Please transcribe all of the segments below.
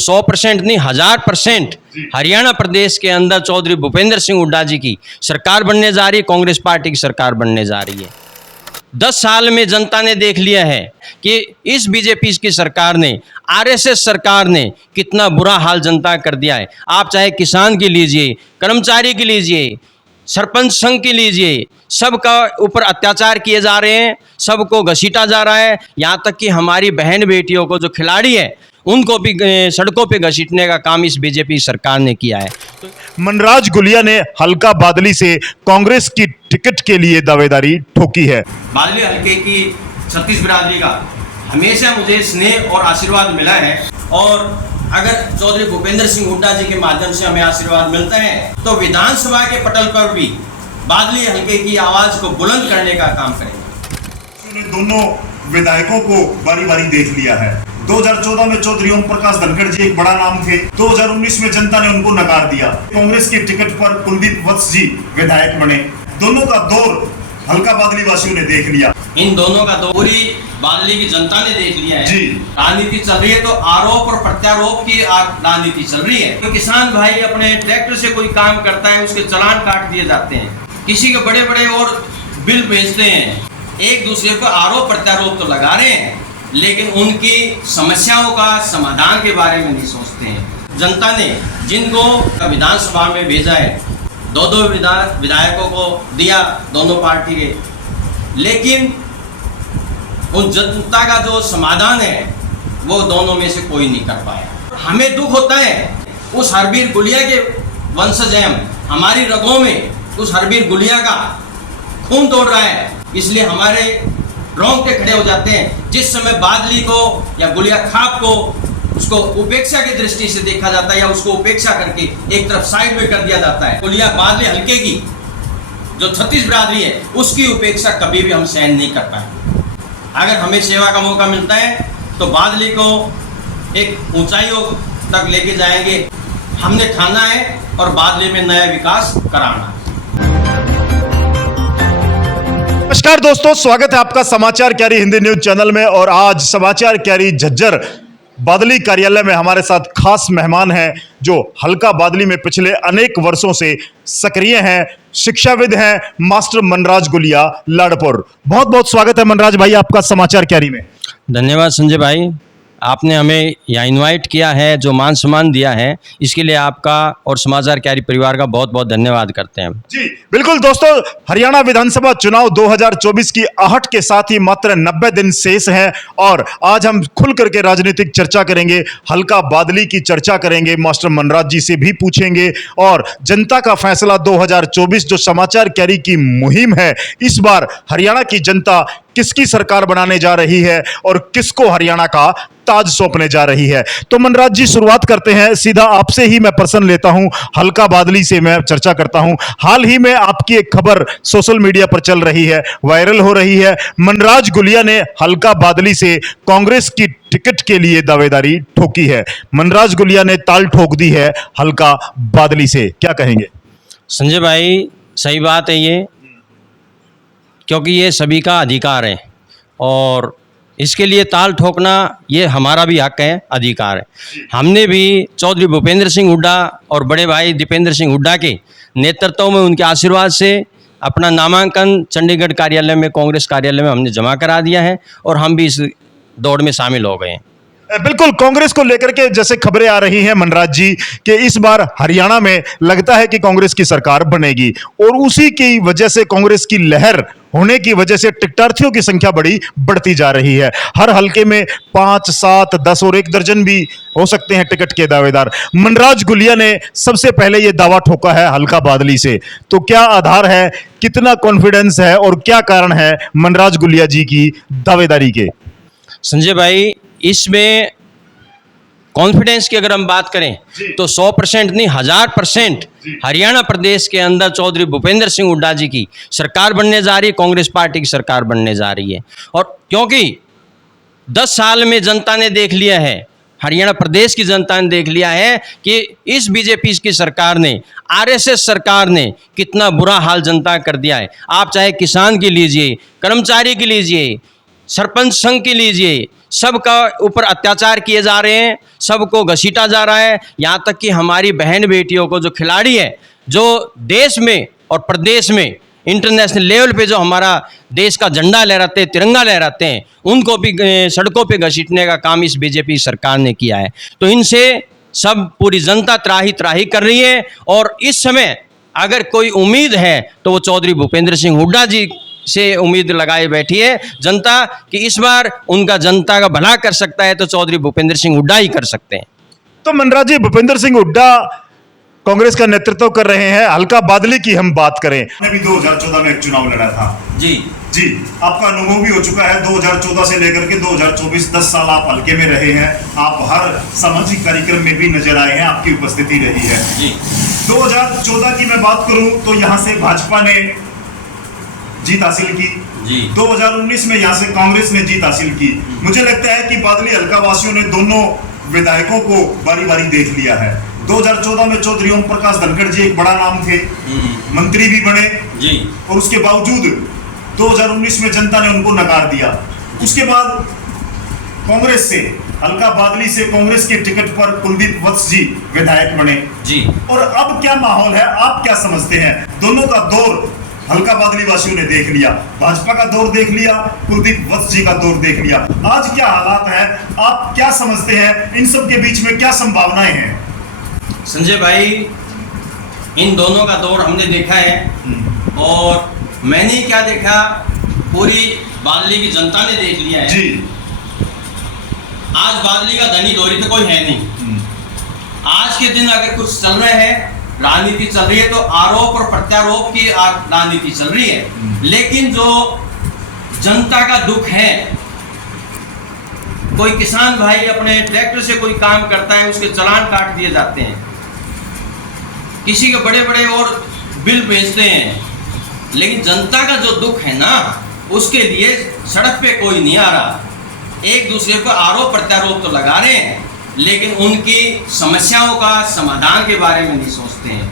100% नहीं 1000% हरियाणा प्रदेश के अंदर चौधरी भूपेंद्र सिंह हुड्डा जी की सरकार बनने जा रही है, कांग्रेस पार्टी की सरकार बनने जा रही है। 10 साल में जनता ने देख लिया है कि इस बीजेपी की सरकार ने, आरएसएस सरकार ने कितना बुरा हाल जनता कर दिया है। आप चाहे किसान की लीजिए, कर्मचारी की लीजिए, सरपंच संघ की लीजिए, सबका ऊपर अत्याचार किए जा रहे हैं, सबको घसीटा जा रहा है। यहाँ तक कि हमारी बहन बेटियों को, जो खिलाड़ी है, उनको भी सड़कों पे घसीटने का काम इस बीजेपी सरकार ने किया है। मनराज गुलिया ने हल्का बादली से कांग्रेस की टिकट के लिए दावेदारी ठोकी है। बादली हल्के की छत्तीस बिरादरी का हमेशा मुझे स्नेह और आशीर्वाद मिला है, और अगर चौधरी भूपेंद्र सिंह हुड्डा जी के माध्यम से हमें आशीर्वाद मिलता है तो विधानसभा के पटल पर भी बादली हल्के की आवाज को बुलंद करने का काम करेंगे। दोनों विधायकों को बारी बारी देख लिया है। 2014 में चौधरी ओम प्रकाश धनखड़ जी एक बड़ा नाम थे। 2019 में जनता ने उनको नकार दिया। कांग्रेस के टिकट पर कुलदीप वत्स जी विधायक बने। दोनों का दौर हल्का बादली वासियों ने देख लिया। इन दोनों का दौर पूरी बादली की जनता ने देख लिया है। जी। राजनीति चल रही है तो आरोप और प्रत्यारोप की राजनीति चल रही है। तो किसान भाई अपने ट्रैक्टर से कोई काम करता है, उसके चालान काट दिए जाते हैं, किसी के बड़े बड़े और बिल भेजते हैं, एक दूसरे पर आरोप प्रत्यारोप तो लगा रहे हैं, लेकिन उनकी समस्याओं का समाधान के बारे में नहीं सोचते हैं। जनता ने जिनको विधानसभा में भेजा है, दो विधायकों को दिया दोनों पार्टी के, लेकिन उन जनता का जो समाधान है वो दोनों में से कोई नहीं कर पाया। हमें दुख होता है, उस हरबीर गुलिया के वंशज हैं, हमारी रगों में उस हरबीर गुलिया का खून दौड़ रहा है, इसलिए हमारे रोंगटे खड़े हो जाते हैं। जिस समय बादली को या गुलिया खाप को उसको उपेक्षा की दृष्टि से देखा जाता है, या उसको उपेक्षा करके एक तरफ साइड में कर दिया जाता है, गुलिया बादली हल्के की जो 36 बिरादरी है उसकी उपेक्षा कभी भी हम सहन नहीं कर पाए। अगर हमें सेवा का मौका मिलता है तो बादली को एक ऊंचाइयों तक लेके जाएंगे। हमने ठाना है और बादली में नया विकास कराना। नमस्कार दोस्तों, स्वागत है आपका समाचार क्यारी हिंदी न्यूज चैनल में। और आज समाचार क्यारी झज्जर बादली कार्यालय में हमारे साथ खास मेहमान हैं जो हल्का बादली में पिछले अनेक वर्षों से सक्रिय हैं, शिक्षाविद हैं, मास्टर मनराज गुलिया लाडपुर। बहुत बहुत स्वागत है मनराज भाई आपका समाचार क्यारी में। धन्यवाद संजय भाई, आपने हमें यहाँ इनवाइट किया है, जो मान सम्मान दिया है, इसके लिए आपका और समाचार क्यारी परिवार का बहुत बहुत धन्यवाद करते हैं। जी बिल्कुल दोस्तों, हरियाणा विधानसभा चुनाव 2024 की आहट के साथ ही मात्र 90 दिन शेष हैं और आज हम खुल करके राजनीतिक चर्चा करेंगे, हल्का बादली की चर्चा करेंगे, मास्टर मनराज जी से भी पूछेंगे और जनता का फैसला 2024 जो समाचार क्यारी की मुहिम है, इस बार हरियाणा की जनता किसकी सरकार बनाने जा रही है और किसको हरियाणा का ताज सौंपने जा रही है। तो मनराज जी शुरुआत करते हैं, सीधा आपसे ही मैं प्रश्न लेता हूं, हल्का बादली से मैं चर्चा करता हूं। हाल ही में आपकी एक खबर सोशल मीडिया पर चल रही है, वायरल हो रही है। मनराज गुलिया ने हल्का बादली से कांग्रेस की टिकट के लिए दावेदारी ठोकी है। मनराज गुलिया ने ताल ठोक दी है हल्का बादली से, क्या कहेंगे? संजय भाई सही बात है ये, क्योंकि ये सभी का अधिकार है और इसके लिए ताल ठोकना ये हमारा भी हक है, अधिकार है। हमने भी चौधरी भूपेंद्र सिंह हुड्डा और बड़े भाई दीपेंद्र सिंह हुड्डा के नेतृत्व में, उनके आशीर्वाद से अपना नामांकन चंडीगढ़ कार्यालय में, कांग्रेस कार्यालय में हमने जमा करा दिया है और हम भी इस दौड़ में शामिल हो गए हैं। बिल्कुल, कांग्रेस को लेकर के जैसे खबरें आ रही हैं मनराज जी कि इस बार हरियाणा में लगता है कि कांग्रेस की सरकार बनेगी और उसी की वजह से, कांग्रेस की लहर होने की वजह से टिकटार्थियों की संख्या बढ़ती जा रही है। हर हलके में 5, 7, 10 और 1 दर्जन भी हो सकते हैं टिकट के दावेदार। मनराज गुलिया ने सबसे पहले ये दावा ठोका है हल्का बादली से, तो क्या आधार है, कितना कॉन्फिडेंस है और क्या कारण है मनराज गुलिया जी की दावेदारी के? संजय भाई, इसमें कॉन्फिडेंस की अगर हम बात करें तो 100% नहीं 1000% हरियाणा प्रदेश के अंदर चौधरी भूपेंद्र सिंह हुड्डा जी की सरकार बनने जा रही है, कांग्रेस पार्टी की सरकार बनने जा रही है। और क्योंकि 10 साल में जनता ने देख लिया है, हरियाणा प्रदेश की जनता ने देख लिया है कि इस बीजेपी की सरकार ने, आरएसएस सरकार ने कितना बुरा हाल जनता कर दिया है। आप चाहे किसान की लीजिए, कर्मचारी की लीजिए, सरपंच संघ की लीजिए, सबका ऊपर अत्याचार किए जा रहे हैं, सबको घसीटा जा रहा है। यहाँ तक कि हमारी बहन बेटियों को, जो खिलाड़ी है, जो देश में और प्रदेश में इंटरनेशनल लेवल पे जो हमारा देश का झंडा लहराते, तिरंगा लहराते हैं, उनको भी सड़कों पे घसीटने का काम इस बीजेपी सरकार ने किया है। तो इनसे सब पूरी जनता त्राही त्राही कर रही है। और इस समय अगर कोई उम्मीद है तो वो चौधरी भूपेंद्र सिंह हुड्डा जी से उम्मीद लगाए बैठी है जनता कि इस बार उनका जनता का भला कर सकता है तो चौधरी भूपेंद्र सिंह हुड्डा ही कर सकते हैं। तो मनराज जी, भूपेंद्र सिंह हुड्डा कांग्रेस का नेतृत्व कर रहे हैं। हल्का बादली की हम बात करें, भी 2014 में एक चुनाव लड़ा था। जी जी, आपका अनुभव भी हो चुका है। 2014 से लेकर के 2024 10 साल आप हल्के में रहे हैं। आप हर सामाजिक कार्यक्रम में भी नजर आए हैं, आपकी उपस्थिति रही है। जी 2014 की मैं बात करूं तो यहां से भाजपा ने जीत हासिल की। जी 2019 में यहां से कांग्रेस ने जीत हासिल की। मुझे लगता है कि बादली हल्का वासियों ने दोनों विधायकों को बारी बारी देख लिया है। 2014 में चौधरी ओम प्रकाश धनखड़ जी एक बड़ा नाम थे, मंत्री भी बने जी, और उसके बावजूद 2019 में जनता ने उनको नकार दिया। उसके बाद कांग्रेस से, हल्का बादली से कांग्रेस के टिकट पर कुलदीप वत्स जी विधायक बने जी। और अब क्या माहौल है, आप क्या समझते हैं? दोनों का दौर हल्का बादली वासियों ने देख लिया, भाजपा का दौर देख लिया, कुलदीप वत्स जी का दौर देख लिया। आज क्या हालात है, आप क्या समझते हैं? इन सब के बीच में क्या संभावनाएं हैं? संजय भाई, इन दोनों का दौर हमने देखा है और मैंने क्या देखा, पूरी बादली की जनता ने देख लिया है जी। आज बादली का धनी धोरी तो कोई है नहीं। आज के दिन अगर कुछ चल रहा है, राजनीति चल रही है, तो आरोप और प्रत्यारोप की राजनीति चल रही है। लेकिन जो जनता का दुख है, कोई किसान भाई अपने ट्रैक्टर से कोई काम करता है, उसके चालान काट दिए जाते हैं, किसी के बड़े बड़े और बिल भेजते हैं, लेकिन जनता का जो दुख है ना, उसके लिए सड़क पे कोई नहीं आ रहा। एक दूसरे पर आरोप प्रत्यारोप तो लगा रहे हैं, लेकिन उनकी समस्याओं का समाधान के बारे में नहीं सोचते हैं।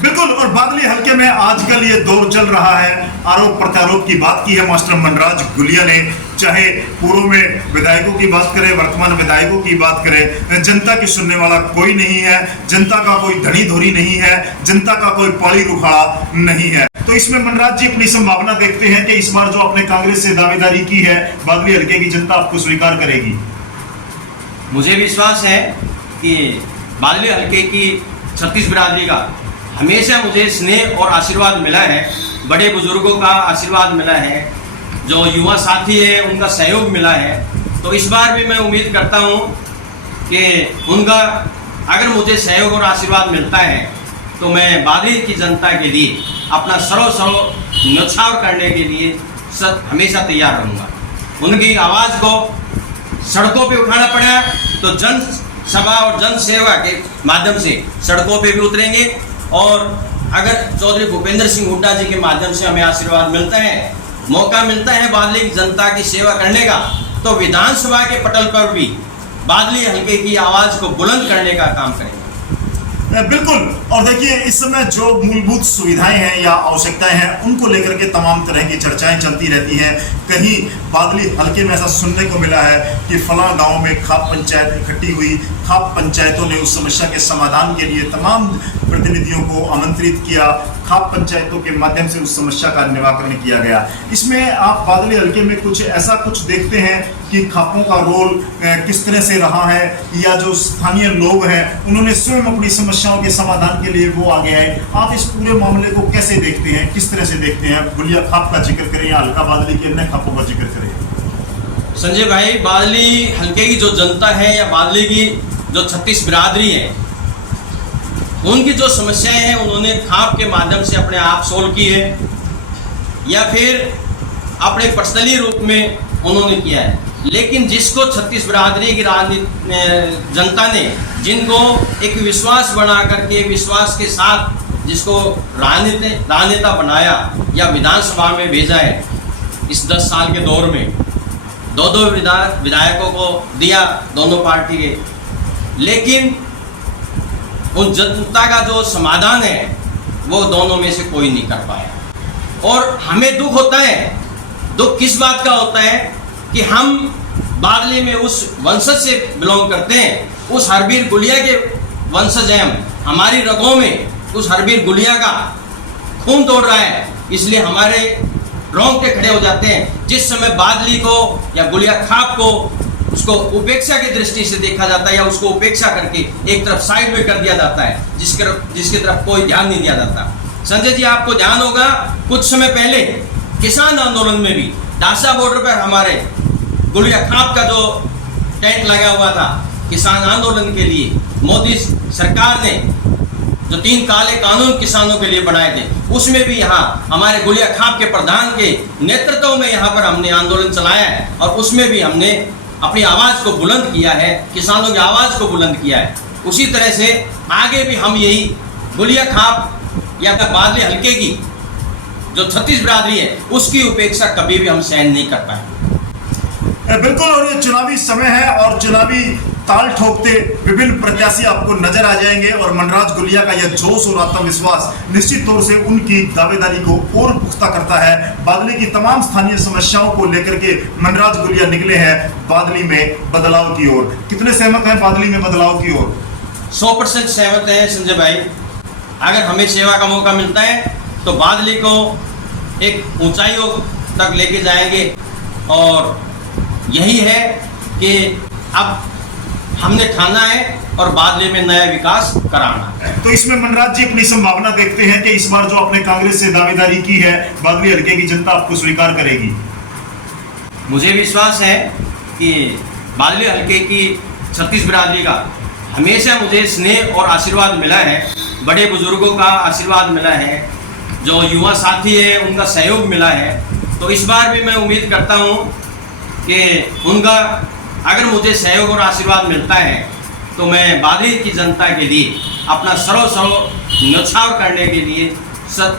बिल्कुल। और बादली हल्के में आजकल ये दौर चल रहा है, आरोप प्रत्यारोप की बात की है मास्टर मनराज गुलिया ने। चाहे पूर्व में विधायकों की बात करें, वर्तमान विधायकों की बात करें, जनता की सुनने वाला कोई नहीं है, जनता का कोई धनी धोरी नहीं है, जनता का कोई पाली रुखाड़ा नहीं है। तो इसमें मनराज जी अपनी संभावना देखते हैं कि इस बार जो आपने कांग्रेस से दावेदारी की है, बादली हल्के की जनता आपको स्वीकार करेगी? मुझे विश्वास है कि बादली हल्के की छत्तीस बिरादरी का हमेशा मुझे स्नेह और आशीर्वाद मिला है, बड़े बुजुर्गों का आशीर्वाद मिला है, जो युवा साथी है उनका सहयोग मिला है। तो इस बार भी मैं उम्मीद करता हूं कि उनका अगर मुझे सहयोग और आशीर्वाद मिलता है तो मैं बादली की जनता के लिए अपना सर्व न्यौछावर करने के लिए हमेशा तैयार रहूँगा। उनकी आवाज़ को सड़कों पे उठाना पड़ा तो जन सभा और जन सेवा के माध्यम से सड़कों पे भी उतरेंगे। और अगर चौधरी भूपेंद्र सिंह हुड्डा जी के माध्यम से हमें आशीर्वाद मिलता है, मौका मिलता है बादली की जनता की सेवा करने का, तो विधानसभा के पटल पर भी बादली हल्के की आवाज़ को बुलंद करने का काम करेंगे। बिल्कुल। और देखिए, इस समय जो मूलभूत सुविधाएं हैं या आवश्यकताएं हैं, उनको लेकर के तमाम तरह की चर्चाएं चलती रहती हैं। कहीं बादली हल्के में ऐसा सुनने को मिला है कि फला गांव में खाप पंचायत इकट्ठी हुई, खाप पंचायतों ने उस समस्या के समाधान के लिए तमाम प्रतिनिधियों को आमंत्रित किया, खाप पंचायतों के माध्यम से उस समस्या का निराकरण किया गया। इसमें आप बादली हल्के में कुछ ऐसा कुछ देखते हैं कि खापों का रोल किस तरह से रहा है, या जो स्थानीय लोग हैं उन्होंने स्वयं अपनी समस्याओं के समाधान के लिए वो आगे आए? आप इस पूरे मामले को कैसे देखते हैं, किस तरह से देखते हैं? गुलिया खाप का जिक्र करें या हल्का बादली के अन्य खापों का जिक्र करें? संजय भाई, बादली हल्के की जो जनता है या बादली की जो 36 बिरादरी है, उनकी जो समस्याएं हैं उन्होंने खाप के माध्यम से अपने आप सोल्व की है या फिर अपने पर्सनली रूप में उन्होंने किया है। लेकिन जिसको 36 बिरादरी की जनता ने, जिनको एक विश्वास बना करके, विश्वास के साथ जिसको राजनेता बनाया या विधानसभा में भेजा है, इस 10 साल के दौर में दो विधायकों को दिया दोनों पार्टी के, लेकिन उन जनता का जो समाधान है वो दोनों में से कोई नहीं कर पाया। और हमें दुख होता है। दुख किस बात का होता है कि हम बादली में उस वंशज से बिलोंग करते हैं, उस हरबीर गुलिया के वंशज हैं हम। हमारी रगों में उस हरबीर गुलिया का खून दौड़ रहा है, इसलिए हमारे रोंगटे खड़े हो जाते हैं। जिस समय बादली को या गुलिया खाप को उसको उपेक्षा की दृष्टि से देखा जाता है या उसको उपेक्षा करके एक तरफ साइड में कर दिया जाता है, जिसकी तरफ कोई ध्यान नहीं दिया जाता। संजय जी, आपको ध्यान होगा कुछ समय पहले किसान आंदोलन में भी डासा बॉर्डर पर हमारे गुलिया खाप का जो टेंट लगा हुआ था किसान आंदोलन के लिए, मोदी सरकार ने जो 3 काले कानून किसानों के लिए बनाए थे, उसमें भी यहाँ हमारे गुलिया खाप के प्रधान के नेतृत्व में यहाँ पर हमने आंदोलन चलाया है और उसमें भी हमने अपनी आवाज़ को बुलंद किया है, किसानों की आवाज़ को बुलंद किया है। उसी तरह से आगे भी हम यही गुलिया खाप या बादली हल्के की जो 36 बिरादरी है उसकी उपेक्षा कभी भी हम सहन नहीं कर पाए। बिल्कुल, और ये चुनावी समय है और चुनावी ताल ठोकते विभिन्न प्रत्याशी आपको नजर आ जाएंगे और मनराज गुलिया का यह जोश और आत्मविश्वास निश्चित तौर से उनकी दावेदारी को और पुख्ता करता है। बादली की तमाम स्थानीय समस्याओं को लेकर के मनराज गुलिया निकले हैं बादली में बदलाव की ओर। कितने सहमत हैं बादली में बदलाव की ओर? 100% सहमत है संजय भाई। अगर हमें सेवा का मौका मिलता है तो बादली को एक ऊंचाइयों तक लेके जाएंगे और यही है कि अब हमने ठाना है और बादली में नया विकास कराना है। तो इसमें मनराज जी अपनी संभावना देखते हैं कि इस बार जो आपने कांग्रेस से दावेदारी की है बादली हल्के की जनता आपको स्वीकार करेगी? मुझे विश्वास है कि बादली हल्के की 36 बिरादरी का हमेशा मुझे स्नेह और आशीर्वाद मिला है, बड़े बुजुर्गों का आशीर्वाद मिला है, जो युवा साथी है उनका सहयोग मिला है। तो इस बार भी मैं उम्मीद करता हूँ कि उनका अगर मुझे सहयोग और आशीर्वाद मिलता है तो मैं बादली की जनता के लिए अपना सर्व न्यौछावर करने के लिए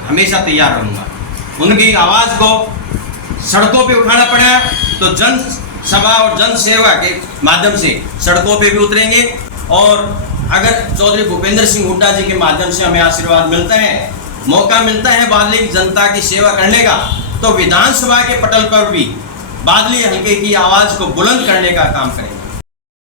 हमेशा तैयार रहूँगा। उनकी आवाज़ को सड़कों पे उठाना पड़ा तो जन सभा और जन सेवा के माध्यम से सड़कों पे भी उतरेंगे और अगर चौधरी भूपेंद्र सिंह हुड्डा जी के माध्यम से हमें आशीर्वाद मिलता है, मौका मिलता है बादली की जनता की सेवा करने का, तो विधानसभा के पटल पर भी बादली हल्के की आवाज़ को बुलंद करने का काम करें।